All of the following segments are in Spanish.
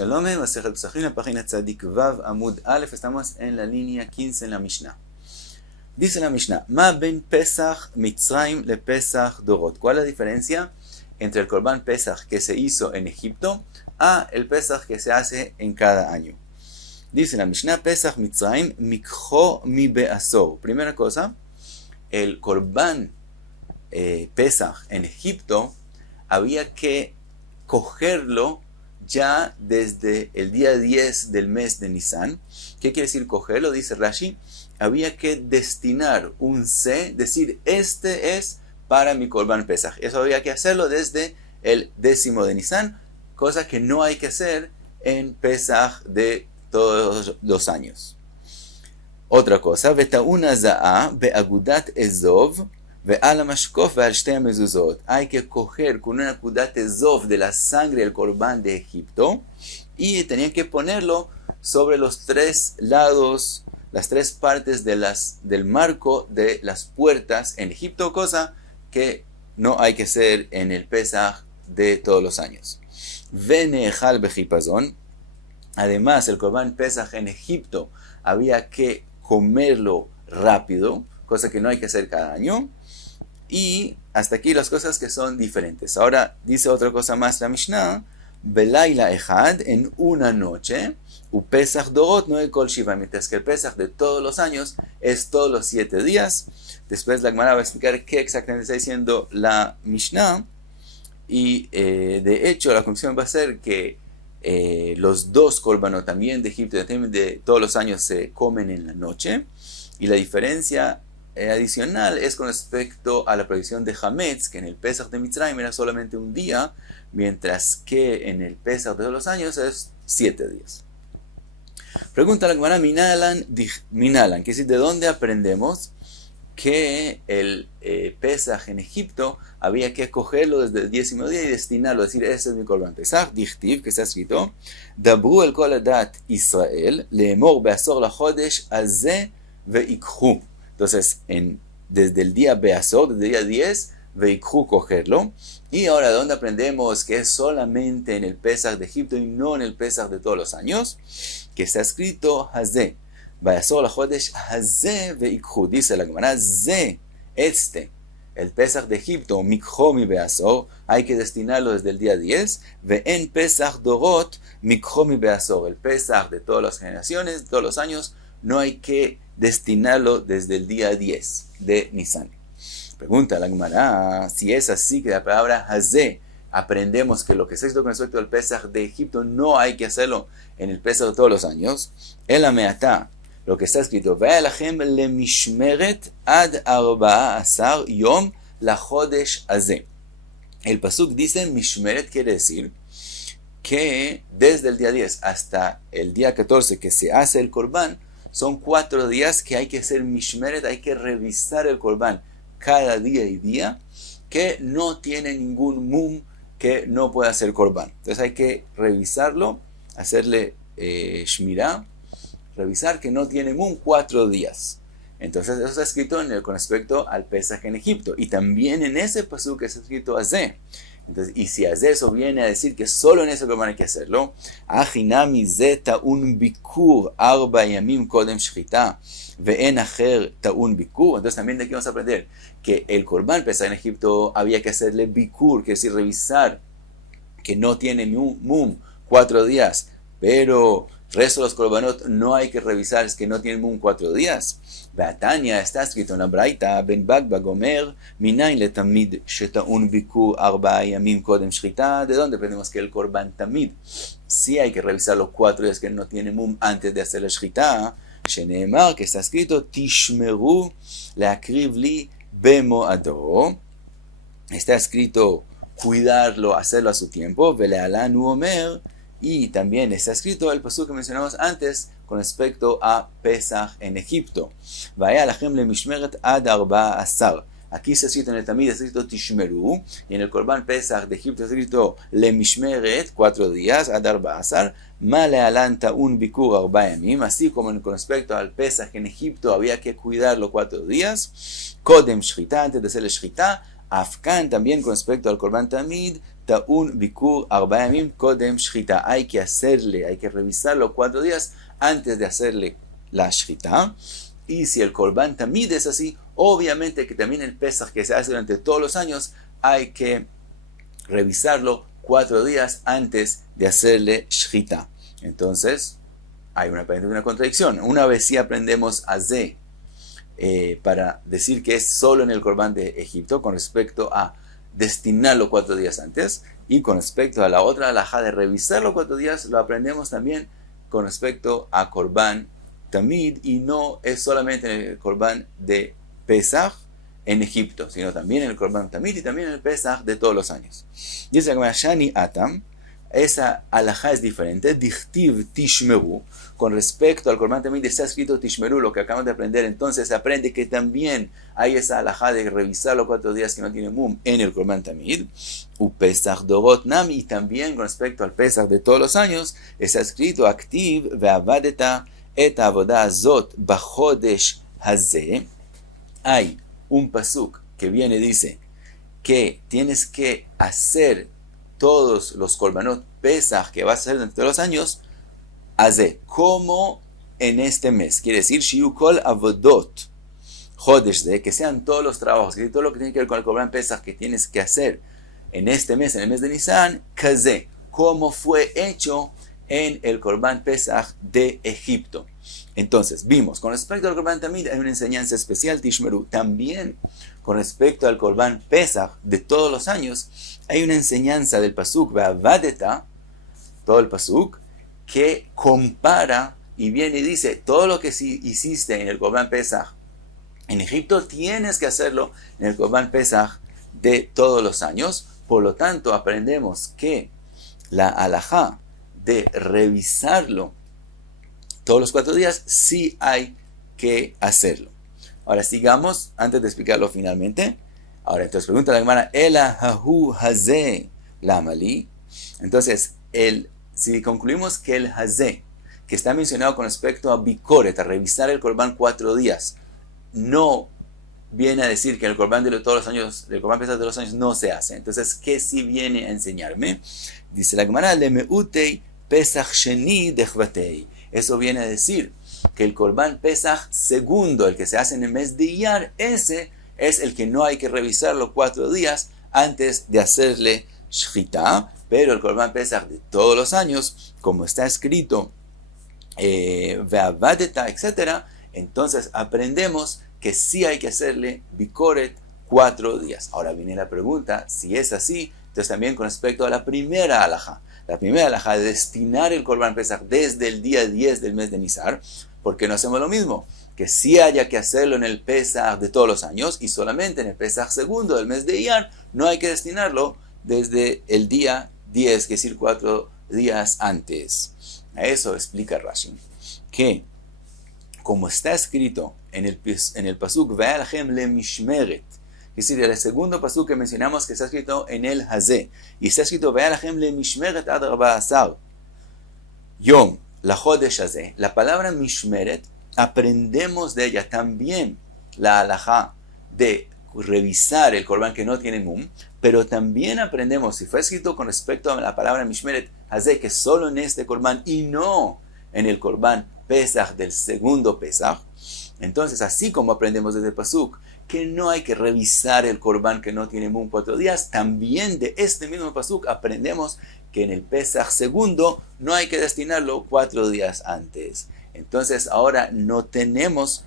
Shalom, Masechet Pesachim, la página Tzadik Vav Amud Aleph, estamos en la línea 15 en la Mishnah. Dice la Mishnah, Ma ben Pesach Mitzrayim le Pesach Dorot. ¿Cuál es la diferencia entre el Korban Pesach que se hizo en Egipto a el Pesach que se hace en cada año? Dice la Mishnah, Pesach Mitzrayim Mikho mi be'asor. Primera cosa, el Korban Pesach en Egipto había que cogerlo ya desde el día 10 del mes de Nisan. ¿Qué quiere decir cogerlo? Dice Rashi, había que destinar un se, decir, este es para mi Korban Pesach. Eso había que hacerlo desde el 10 de Nisan, cosa que no hay que hacer en Pesach de todos los años. Otra cosa, Vetauna za'a be'agudat ezov ve'al mashkof ve'al shtei mezuzot. Hay que coger con una agudat ezov de la sangre del Korban de Egipto y tenían que ponerlo sobre los tres lados, las tres partes del marco de las puertas en Egipto, cosa que no hay que hacer en el Pesach de todos los años. Ve'nehal bechipazon. Además, el Korban Pesach en Egipto había que comerlo rápido, cosa que no hay que hacer cada año. Y hasta aquí las cosas que son diferentes. Ahora dice otra cosa más la Mishnah, Belaila Echad, en una noche, u Pesach Dorot no el Kol Shiva, mientras que el Pesach de todos los años es todos los 7 días. Después la Gemara va a explicar qué exactamente está diciendo la Mishnah. Y de hecho la conclusión va a ser que los dos korbanot también de Egipto también de todos los años se comen en la noche, y la diferencia adicional es con respecto a la prohibición de Hametz, que en el Pesach de Mitzrayim era solamente un día, mientras que en el Pesach de todos los años es 7 días. Pregunta la Gemara, Minalan, que es ¿de dónde aprendemos que el Pesach en Egipto había que cogerlo desde el 10º día y destinarlo, decir, ese es mi Korban Pesach? Dichtiv, que está escrito, Dabru el kol adat Israel, leemor beasor la chodesh azeh veikhu. Entonces, desde el día beasor, desde el día 10, veikhu, cogerlo. Y ahora, ¿de dónde aprendemos que es solamente en el Pesach de Egipto y no en el Pesach de todos los años? Que está escrito hazeh. Vayasor la chodesh hazeh veikhu. Dice la Gemara, el Pesach de Egipto, mikho mi beasor, hay que destinarlo desde el día 10. Ve'en Pesach Dorot, mikho mi beasor. El Pesach de todas las generaciones, de todos los años, no hay que destinarlo desde el día 10 de Nisan. Pregunta la Gemara, si es así que la palabra hazeh, aprendemos que lo que se hizo con respecto al Pesach de Egipto no hay que hacerlo en el Pesach de todos los años. El ameatá, lo que está escrito, Ve'alachem le mishmeret ad 14 yom la chodesh azeh. El pasuk dice mishmeret, quiere decir que desde el día 10 hasta el día 14 que se hace el korban, son 4 días que hay que hacer mishmeret, hay que revisar el korban cada día y día, que no tiene ningún mum que no pueda hacer korban. Entonces hay que revisarlo, hacerle shmirah, revisar que no tiene mum 4 días. Entonces eso está escrito con respecto al Pesach en Egipto. Y también en ese pasuk está escrito azeh. Entonces, y si azeh, eso viene a decir que solo en ese korban hay que hacerlo. Achinami ze ta'un bikur 4 yamim kodem shchita ve'en acher ta'un bikur. Entonces también de aquí vamos a aprender que el korban Pesach en Egipto había que hacerle bikur, que es decir, revisar que no tiene mum 4 días, pero el resto de los korbanot no hay que revisar, es que no tienen mum 4 días. Beatania está escrito en la Braita, Ben Bagba Gomer, Minain le Tamid Shetaun Bikur 4 Yamim Kodem Shchita. ¿De dónde aprendemos que el Korban Tamid sí hay que revisar los 4 días que no tiene mum antes de hacer la Shchita? Sheneemar, que está escrito, Tishmeru leakriv li bemoado. Está escrito cuidarlo, hacerlo a su tiempo. Velealanu Omer. Y también está escrito el pasuk que mencionamos antes con respecto a Pesach en Egipto. Vaya lachem le mishmeret ad 14. Aquí está escrito en el Tamid, está escrito Tishmeru, y en el Korban Pesach de Egipto está escrito le mishmeret, 4 días, ad 14. Ma lealan ta'un bikur 4 yamim. Así como con respecto al Pesach en Egipto había que cuidarlo 4 días. Kodem shchita, antes de hacer la shchita. Afkan también con respecto al Korban Tamid, Ta'un Bikur Arba Yamim Kodem Shchita. Hay que hacerle, hay que revisarlo 4 días antes de hacerle la Shchita. Y si el Korban Tamid es así, obviamente que también el Pesach que se hace durante todos los años, hay que revisarlo 4 días antes de hacerle Shchita. Entonces, hay una contradicción. Una vez sí aprendemos a Z para decir que es solo en el Korban de Egipto, con respecto a destinarlo 4 días antes, y con respecto a la otra halajá de revisarlo 4 días, lo aprendemos también con respecto a Korban Tamid, y no es solamente en el Korban de Pesach en Egipto, sino también en el Korban Tamid y también en el Pesach de todos los años. Dice que Shani Atam, esa halajá es diferente. Dichtiv Tishmeru, con respecto al Korban Tamid está escrito Tishmeru, lo que acabamos de aprender. Entonces se aprende que también hay esa halajá de revisarlo 4 días que no tiene mum en el Korban Tamid. U Pesach Dorot Nami, y también con respecto al Pesach de todos los años está escrito Aktiv Ve'avadeta et avodah azot bachodesh hazeh. Hay un pasuk que viene y dice que tienes que hacer todos los korbanot Pesach que vas a hacer durante todos los años, hazeh, como en este mes. Quiere decir, shiu kol avodot chodesh zeh, que sean todos los trabajos, que todo lo que tiene que ver con el korban Pesach que tienes que hacer en este mes, en el mes de Nisan, kazeh, como fue hecho en el Korban Pesach de Egipto. Entonces, vimos, con respecto al Korban Tamid hay una enseñanza especial, Tishmeru. También, con respecto al Korban Pesach de todos los años, hay una enseñanza del Pasuk, Ve'avadeta, todo el Pasuk, que compara y viene y dice, todo lo que hiciste en el Korban Pesach en Egipto, tienes que hacerlo en el Korban Pesach de todos los años. Por lo tanto, aprendemos que la halajá de revisarlo todos los 4 días, sí hay que hacerlo. Ahora sigamos, antes de explicarlo finalmente. Ahora, entonces pregunta la Gemara, Ela hahu hazeh lamali. Entonces, si concluimos que el hazeh, que está mencionado con respecto a bikoret, a revisar el Korban 4 días, no viene a decir que el Korban de todos los años, el Korban Pesach de los años no se hace. Entonces, ¿qué sí viene a enseñarme? Dice la Gemara, Lemeutei Pesach Sheni Dechvatei. Eso viene a decir que el Korban Pesach segundo, el que se hace en el mes de Iyar, ese es el que no hay que revisarlo 4 días antes de hacerle Shchita. Pero el Korban Pesach de todos los años, como está escrito, Ve'avadeta, etc., entonces aprendemos que sí hay que hacerle Bikoret 4 días. Ahora viene la pregunta, si es así, entonces también con respecto a la primera halajá. La primera halajá de destinar el Korban Pesach desde el día 10 del mes de Nisar, ¿por qué no hacemos lo mismo? Que sí haya que hacerlo en el Pesach de todos los años y solamente en el Pesach segundo del mes de Iyar no hay que destinarlo desde el día 10, que es decir, 4 días antes. A eso explica Rashi, que como está escrito en el pasuk Ve'alchem le mishmeret, es decir, el segundo pasuk que mencionamos que está escrito en el Hazeh, y está escrito Ve'alchem le mishmeret ad 14 yom la chodesh hazeh. La palabra mishmeret, aprendemos de ella también la halajá de revisar el korban que no tiene mum, pero también aprendemos, si fue escrito con respecto a la palabra mishmeret hazeh, que solo en este korban y no en el korban Pesach del segundo Pesach. Entonces, así como aprendemos desde el pasuk que no hay que revisar el korban que no tiene mum 4 días, también de este mismo pasuk aprendemos que en el Pesach segundo no hay que destinarlo 4 días antes. Entonces, ahora no tenemos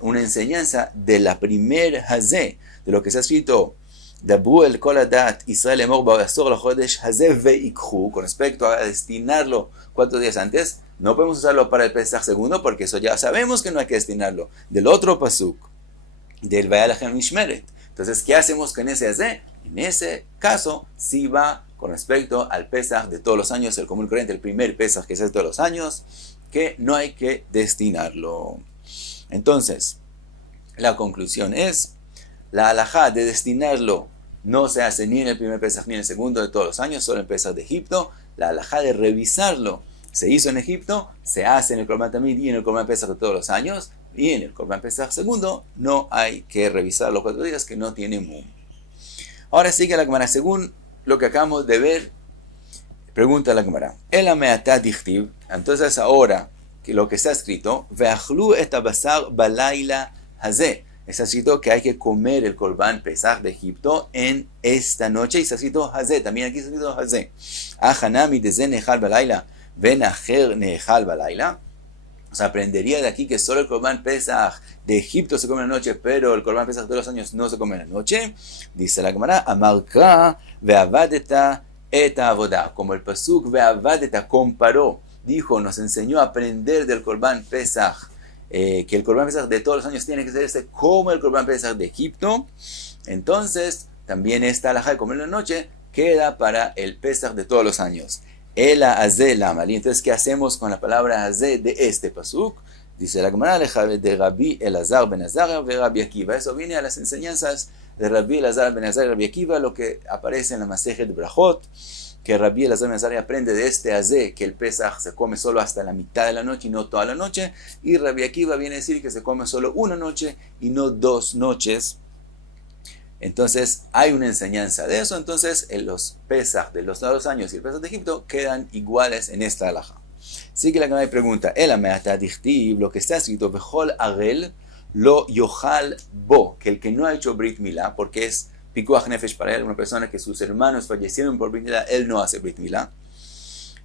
una enseñanza de la primer Hazeh, de lo que está escrito Dabru el kol hadat Israel emor ba'asor lachodesh hazeh veikhu, con respecto a destinarlo 4 días antes. No podemos usarlo para el Pesach segundo porque eso ya sabemos que no hay que destinarlo. Del otro pasuk, del Ve'alchem mishmeret. Entonces, ¿qué hacemos con ese Hazeh? En ese caso, sí va con respecto al Pesach de todos los años, el común corriente, el primer Pesach que se hace todos los años, que no hay que destinarlo. Entonces, la conclusión es, la halajá de destinarlo no se hace ni en el primer Pesach ni en el segundo de todos los años, solo en el Pesach de Egipto. La halajá de revisarlo se hizo en Egipto, se hace en el Korban Tamid y en el Korban Pesach de todos los años, y en el Korban Pesach segundo no hay que revisar los 4 días que no tiene mum. Ahora sigue la Gemara, según lo que acabamos de ver, pregunta la Gemara. El ameatá dichtiv, entonces ahora, que lo que está escrito, ve'achlu et abasar balayla hazeh. Está escrito que hay que comer el Corbán Pesach de Egipto en esta noche. Y está escrito hazeh, también aquí está escrito hazeh. Ahanami deze nehal balayla, ven acher nehal balayla. O sea, aprendería de aquí que solo el Corbán Pesach de Egipto se come en la noche, pero el Corbán Pesach de todos los años no se come en la noche. Dice la Gemara, amarka ve'avadeta et avodah. Como el pasuk ve'avadeta comparó, dijo, nos enseñó a aprender del Corbán Pesach, que el Corbán Pesach de todos los años tiene que ser como el Corbán Pesach de Egipto. Entonces, también esta halajá de comer en la noche queda para el Pesach de todos los años. Ela hazeh lamali. Entonces, ¿qué hacemos con la palabra hazeh de este pasuk? Dice la Gemara de Rabbi Elazar ben Azariah y Rabbi Akiva. Eso viene a las enseñanzas de Rabbi Elazar ben Azariah y Rabbi Akiva, lo que aparece en la Masejet Brajot, que Rabbi Elazar ben Azariah aprende de este hazeh, que el Pesach se come solo hasta la mitad de la noche y no toda la noche, y Rabbi Akiva viene a decir que se come solo una noche y no 2 noches. Entonces hay una enseñanza de eso. Entonces los Pesach de los 2 años y el Pesach de Egipto quedan iguales en esta halajá. Así que la Gemara pregunta, el ameatá dichtiv, lo que está escrito, vechol arel lo yochal bo, que el que no ha hecho Brit Milá, porque es pikuach nefesh para él, una persona que sus hermanos fallecieron por Brit Milá, él no hace Brit Milá,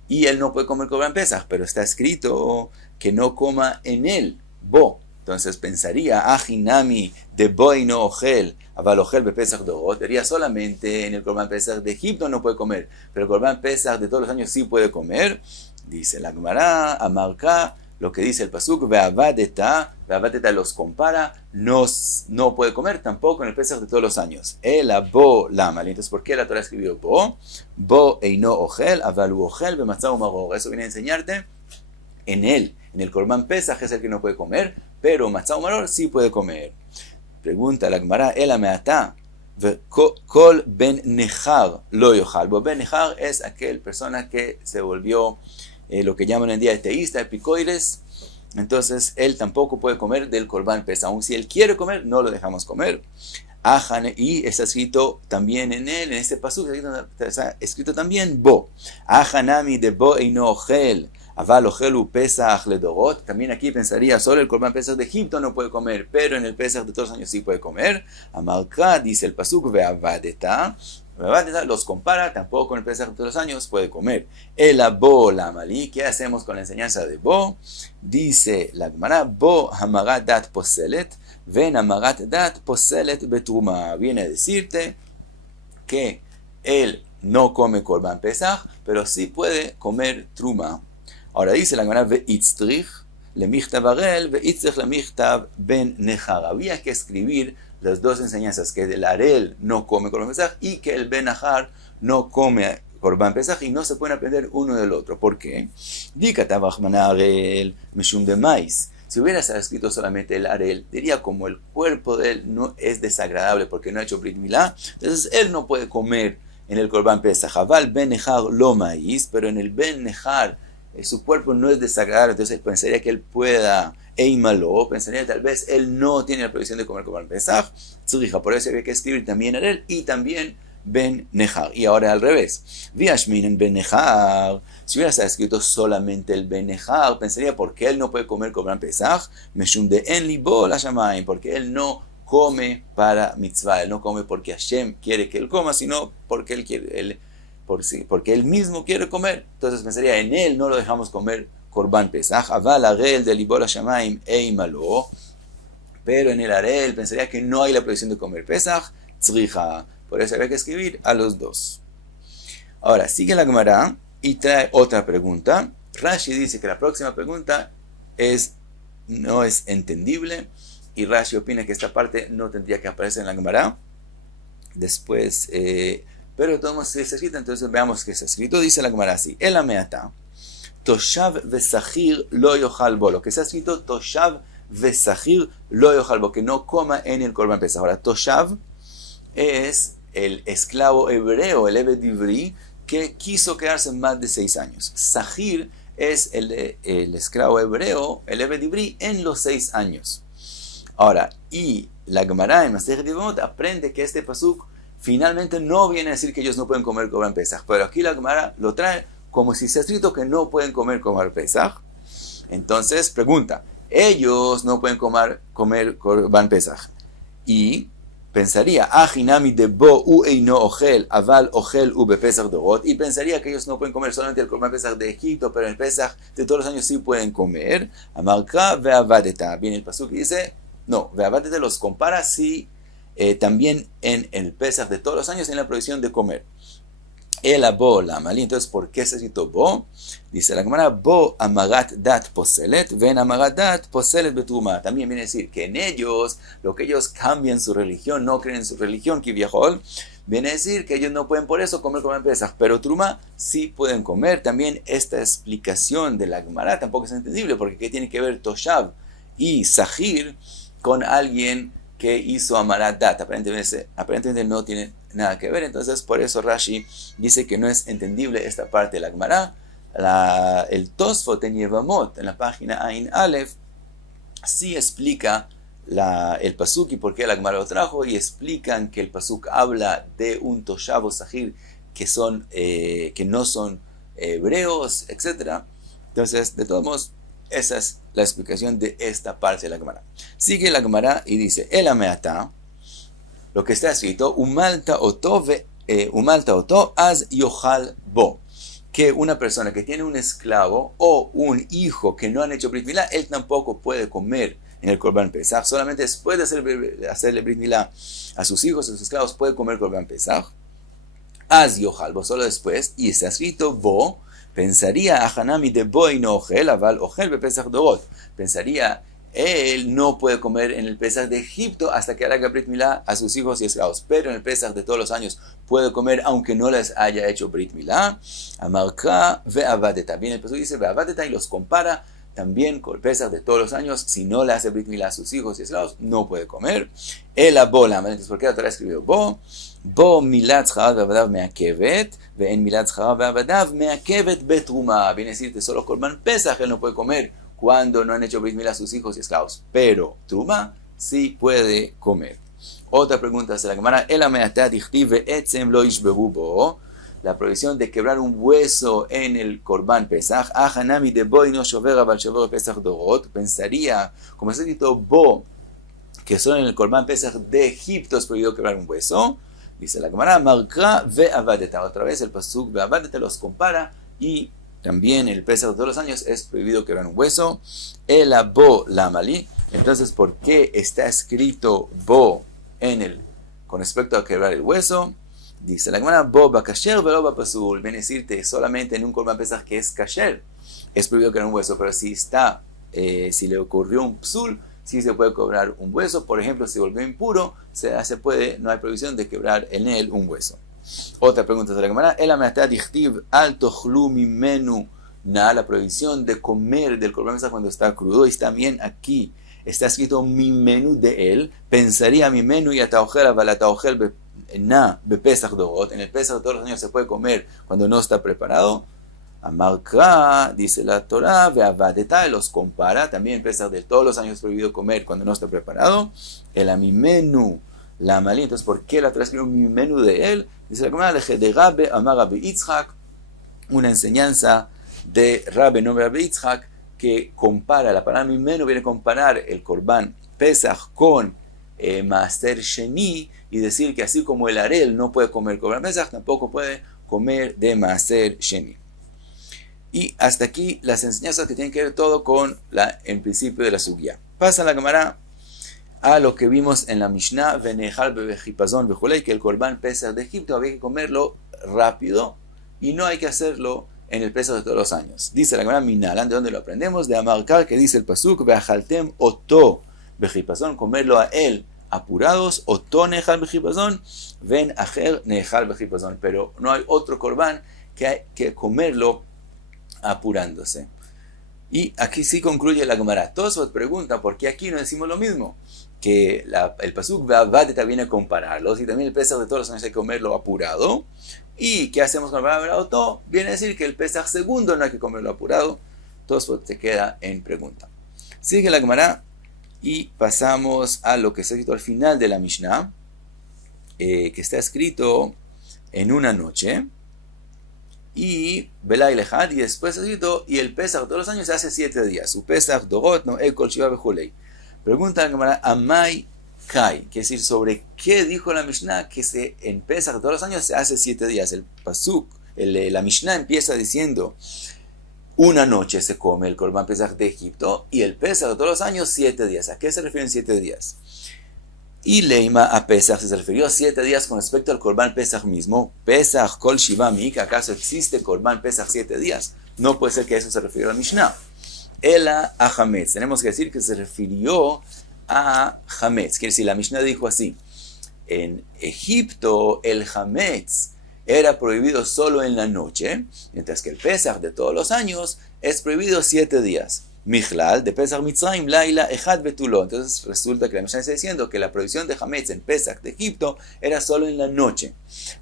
y él no puede comer Corbán Pesach, pero está escrito que no coma en él, bo. Entonces pensaría, ajinami de bo y no ojel, aval ojel be Pesach dorot, diría solamente en el Corbán Pesach de Egipto no puede comer, pero el Corbán Pesach de todos los años sí puede comer. Dice la Gemara, amarka, lo que dice el pasuk, ve'avadeta los compara, no puede comer tampoco en el Pesach de todos los años. El bo lama. Entonces, ¿por qué la Torah escribió bo? Bo eino ojel, avalu ojel, bematzah umaror. Eso viene a enseñarte, en el Corbán Pesach es el que no puede comer, pero matzah umaror sí puede comer. Pregunta la Gemara, el ameatá, kol ben nechar lo yochal. Ben nechar es aquel persona que se volvió lo que llaman hoy en día ateísta, epicoides. Entonces él tampoco puede comer del Corbán Pesach. Aun si él quiere comer, no lo dejamos comer. Y está escrito también en él, en este pasuk, está escrito también bo. Ajanami de bo eino ojel, aval ojelu Pesach ledorot. También aquí pensaría, solo el Corbán Pesach de Egipto no puede comer, pero en el Pesach de todos los años sí puede comer. Amalka, dice el pasuk, ve'avadeta. Los compara, tampoco con el Pesach de todos los años puede comer. El bo la malí, ¿qué hacemos con la enseñanza de bo? Dice la Gemara, bo hamarat dat poselet, ven hamarat dat poselet betruma. Viene a decirte que él no come Corbán Pesach, pero sí puede comer truma. Ahora dice la Gemara, ve'itztrich lemichtav arel, ve'itztrich lemichtav ben nechar. Había que escribir las 2 enseñanzas, que el arel no come Corbán Pesach y que el ben nechar no come Corbán Pesach, y no se pueden aprender uno del otro. ¿Por qué? Di katav Rahmana arel meshum de maíz. Si hubiera escrito solamente el arel, diría como el cuerpo de él no es desagradable porque no ha hecho Brit Milá, entonces él no puede comer en el Corbán Pesach. Aval ben nechar lo maíz, pero en el ben nechar su cuerpo no es desagradable, entonces pensaría que él pueda eimalo, pensaría tal vez él no tiene la prohibición de comer Corbán Pesach, tzrija, por eso había que escribir también arel y también ben nechar. Y ahora al revés, viashminen ben nechar, si hubiera escrito solamente el ben nechar, pensaría ¿por qué él no puede comer Corbán Pesach? Meshum de en libo la shamayim, porque él no come para mitzvah, él no come porque Hashem quiere que él coma, sino porque él quiere, porque él mismo quiere comer. Entonces pensaría, en él no lo dejamos comer Corbán Pesach. Aval arel de libol hashamaim eimalo, pero en el arel pensaría que no hay la prohibición de comer Pesach, tzrija. Por eso había que escribir a los 2. Ahora sigue la Gemara y trae otra pregunta. Rashi dice que la próxima pregunta no es entendible, y Rashi opina que esta parte no tendría que aparecer en la Gemara. Después pero de todos modos está escrito, entonces veamos qué está escrito. Dice la Gemara así, el ameatá, toshav vesachir lo yochal bo. Lo que está escrito, toshav vesachir lo yochal bo, que no coma en el Corbán Pesach. Ahora, toshav es el esclavo hebreo, el Eved Ivri, que quiso quedarse más de 6 años. Sahir es el esclavo hebreo, el Eved Ivri, en los 6 años. Ahora, y la Gemara en Masejet Yevamot aprende que este pasuk finalmente no viene a decir que ellos no pueden comer Corban Pesach, pero aquí la Gemara lo trae como si se ha escrito que no pueden comer Corban Pesach. Entonces pregunta, ellos no pueden comer Corban Pesach. Y pensaría, Ajinami de bo u eino ochel, aval ochel u bepesach dorot, y pensaría que ellos no pueden comer solamente el Corban Pesach de Egipto, pero el Pesach de todos los años sí pueden comer. Amarka ve'avadeta. Viene el pasuk y dice, no, ve'avadeta los compara sí también en el Pesach de todos los años en la prohibición de comer. El abo la malí. Entonces, ¿por qué se citó bo? Dice la Gemara, bo amagat dat poselet, ven amagat dat poselet betruma. También viene a decir que en ellos, lo que ellos cambian su religión, no creen en su religión, kiviahol, viene a decir que ellos no pueden por eso comer Pesach, pero truma sí pueden comer. También esta explicación de la Gemara tampoco es entendible, porque ¿qué tiene que ver Toshav y Sahir con alguien que hizo amarat dat? Aparentemente no tiene nada que ver. Entonces por eso Rashi dice que no es entendible esta parte de la Gemara. El Tosfot en Yevamot, en la página Ain Aleph, sí explica el pasuk y por qué la Gemara lo trajo, y explican que el pasuk habla de un Toshav o Sahir que no son hebreos, etc. Entonces, de todos modos, esa es la explicación de esta parte de la Gemara. Sigue la Gemara y dice, el ameata, lo que está escrito, umalta oto az yochal bo, que una persona que tiene un esclavo o un hijo que no han hecho Brit Milá, él tampoco puede comer en el Corban Pesach. Solamente después de hacerle Brit Milá a sus hijos, a sus esclavos, puede comer Corban Pesach. Az yochal bo, solo después, y está escrito bo. Pensaría, Ahanami de boy no ojel, aval ojel be Pesach dorot. Pensaría, él no puede comer en el Pesach de Egipto hasta que haga Brit Milá a sus hijos y esclavos, pero en el Pesach de todos los años puede comer aunque no les haya hecho Brit Milá. Amarka ve'avadeta. Viene el pasuk dice ve'avadeta y los compara también con el Pesach de todos los años. Si no le hace Brit Milá a sus hijos y esclavos, no puede comer. El abola. Entonces, ¿por qué la Torah escribió bo? Bo milat zcharav ve'avadav me'akevet, ve'en milat zcharav ve'avadav me'akevet betruma. Viene a decirte, solo Corban Pesach él no puede comer cuando no han hecho Brit Milá a sus hijos y esclavos, pero truma sí puede comer. Otra pregunta hace la Gemara, el ameata dichtiv ve'etzem lo yishberu bo, la prohibición de quebrar un hueso en el Corban Pesach. Ahanami de bo y no shover aval shover Pesach dorot. Pensaría, como está escrito bo, que solo en el Corban Pesach de Egipto es prohibido quebrar un hueso. Dice la Gemara, marka ve'avadeta. Otra vez el pasuk ve'avadeta los compara, y también el Pesach de todos los años es prohibido quebrar un hueso. El abo la malí. Entonces, ¿por qué está escrito bo con respecto a quebrar el hueso? Dice la Gemara, bo ba kasher velo ba pasul. Viene a decirte solamente en un Corban Pesach que es kasher es prohibido quebrar un hueso, pero si le ocurrió un psul, sí se puede quebrar un hueso. Por ejemplo, si volvió impuro, no hay prohibición de quebrar en él un hueso. Otra pregunta de la Gemara, el ameata dichtiv al tochlu mimenu na, la prohibición de comer del Corban Pesach cuando está crudo. Y también aquí está escrito mimenu de él. Pensaría mimenu y ataojel aval ataojel na bepesach dorot. En el Pesach de todos los años se puede comer cuando no está preparado. Amarka, dice la Torah, ve'avadeta, los compara. También el Pesach de todos los años es prohibido comer cuando no está preparado. El amimenu la malí. Entonces, ¿por qué la Torah escribió un menú de él? Dice la Gemara, de Rabbe amar Rabbi Yitzhak, una enseñanza de Rabbe, nombre Rabbi Yitzhak, que compara, la palabra menú viene a comparar el Corban Pesach con Maaser Sheni, y decir que así como el Arel no puede comer Corban Pesach, tampoco puede comer de Maaser Sheni. Y hasta aquí las enseñanzas que tienen que ver todo con el principio de la Sugya. Pasa la Gemara a lo que vimos en la Mishnah, Venejal bejipazón bejulei, que el Corban Pesach de Egipto había que comerlo rápido y no hay que hacerlo en el Pesach de todos los años. Dice la Gemara Minalan, ¿de dónde lo aprendemos? De Amarkar, que dice el pasuk, ve'achaltem oto bejipazón, comerlo a él apurados, oto nejal bejipazón, ven ajer nejal bejipazón, pero no hay otro Corban que hay que comerlo apurándose. Y aquí sí concluye la Gemara. Todos preguntan por qué aquí no decimos lo mismo, que el pasuk ve'avadeta viene a compararlos, y también el Pesach de todos los años hay que comerlo apurado. ¿Y qué hacemos con el apurado? Viene a decir que el Pesach segundo no hay que comerlo apurado. Todos se queda en pregunta. Sigue la Gemara y pasamos a lo que se ha escrito al final de la Mishnah. que está escrito en una noche, y Belay Lejad, y después está escrito, y el Pesach todos los años se hace 7 días. Su Pesach, Dorot, no Ekol, Shiva, Bejulei. Pregunta la Gemara, Amai Kai, que es decir, sobre qué dijo la Mishnah que en Pesach todos los años se hace 7 días. El Pasuk, la Mishnah empieza diciendo, una noche se come el Korban Pesach de Egipto, y el Pesach todos los años 7 días. ¿A qué se refieren 7 días? Y Leima a Pesach se refirió a 7 días con respecto al Korban Pesach mismo. Pesach Kol Shiva Mi, ¿acaso existe Korban Pesach 7 días? No puede ser que eso se refirió a la Mishnah. Ela a Hametz. Tenemos que decir que se refirió a Hametz. Quiere decir, la Mishnah dijo así. En Egipto el Hametz era prohibido solo en la noche, mientras que el Pesach de todos los años es prohibido 7 días. Michlal, de Pesach Mitzrayim, Laila, Echad Betulo. Entonces resulta que la Mishnah está diciendo que la prohibición de Hametz en Pesach de Egipto era solo en la noche.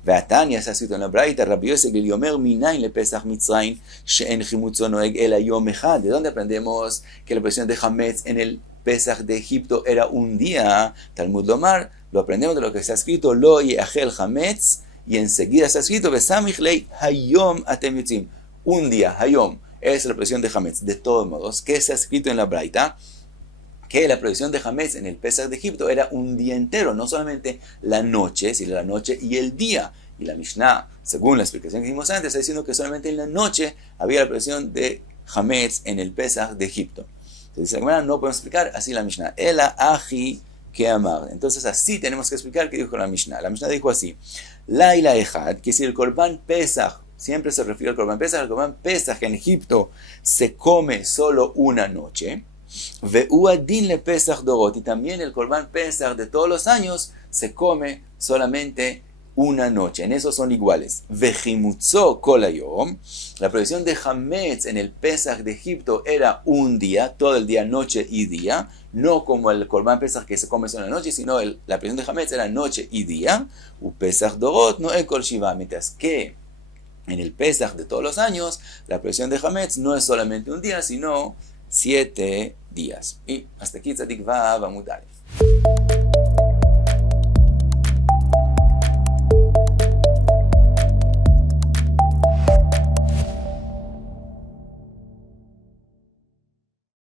Ve'atania, se ha escrito en la Braita, Rabbi Yosef el Yomer Minayin le Pesach Mitzrayim, She'en Chimutzo Noeg el Yom Echad. ¿De dónde aprendemos que la prohibición de Hametz en el Pesach de Egipto era un día? Talmud Lomar, lo aprendemos de lo que está escrito, Lo Yeachel Hametz, y enseguida está escrito, Besamich Lei Hayom Atem Yotzim. Un día, Hayom. Es la prohibición de Hametz. De todos modos, ¿qué se ha escrito en la Braita? Que la prohibición de Hametz en el Pesach de Egipto era un día entero, no solamente la noche, sino la noche y el día. Y la Mishnah, según la explicación que hicimos antes, está diciendo que solamente en la noche había la prohibición de Hametz en el Pesach de Egipto. Entonces, no podemos explicar así la Mishnah. Ela aji que amar. Entonces, así tenemos que explicar qué dijo la Mishnah. La Mishnah dijo así: Laila Echad, que si el Korban Pesach, siempre se refiere al Korban Pesach. El Korban Pesach en Egipto se come solo una noche. Ve'uadin le Pesach Dorot. Y también el Korban Pesach de todos los años se come solamente una noche. En eso son iguales. Vejimutzo kol hayom. La prohibición de Hametz en el Pesach de Egipto era un día, todo el día, noche y día. No como el Korban Pesach que se come solo en la noche, sino la prohibición de Hametz era noche y día. U Pesach Dorot no ekol shiva. Mientras que en el Pesach de todos los años, la prohibición de Hametz no es solamente un día, sino 7 días. Y hasta aquí Tzadik Vav Amud Aleph.